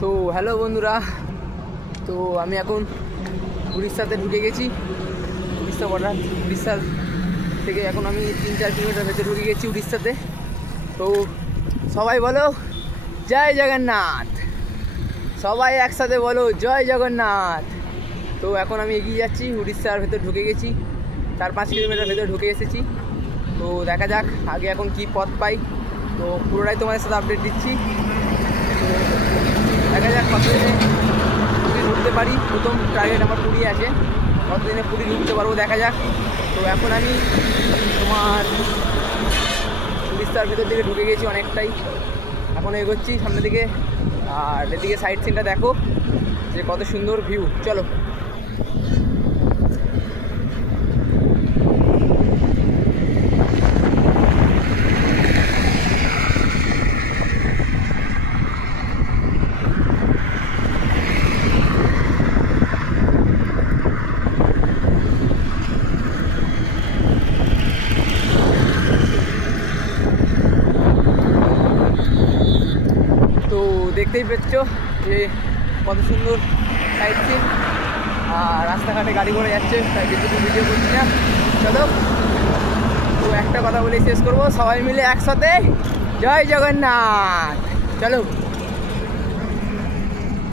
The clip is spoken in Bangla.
সো হ্যালো বন্ধুরা, তো আমি এখন উড়িষ্যাতে ঢুকে গেছি। উড়িষ্যা থেকে এখন আমি 3-4 কিলোমিটার ভেতরে ঢুকে গেছি উড়িষ্যাতে। তো সবাই বলো জয় জগন্নাথ, সবাই একসাথে বলো জয় জগন্নাথ। তো এখন আমি এগিয়ে যাচ্ছি, উড়িষ্যার ভেতর ঢুকে গেছি, 4-5 কিলোমিটার ভেতরে ঢুকে এসেছি। তো দেখা যাক আগে এখন কি পথ পাই, তো পুরোটাই তোমাদের সাথে আপডেট দিচ্ছি। তো দেখা যাক কতদিনে পুরী ঢুকতে পারি। প্রথম টার্গেট আমার পুরী আছে, কতদিনে পুরী ঢুকতে পারবো দেখা যাক। তো এখন আমি তোমার উড়িষ্যার ভেতর দিকে ঢুকে গেছি অনেকটাই, এখন এগোচ্ছি সামনের দিকে। আর এদিকে সাইড সিনটা দেখো যে কত সুন্দর ভিউ। চলো। তো দেখতেই পেচ্ছ যে কত সুন্দর সাইড সিন, আর রাস্তাঘাটে গাড়ি ঘোড়া যাচ্ছে, তাই বেশি ভিডিও করছি না। চলো, তো একটা কথা বলে শেষ করবো, সবাই মিলে একসাথে জয় জগন্নাথ। চলো।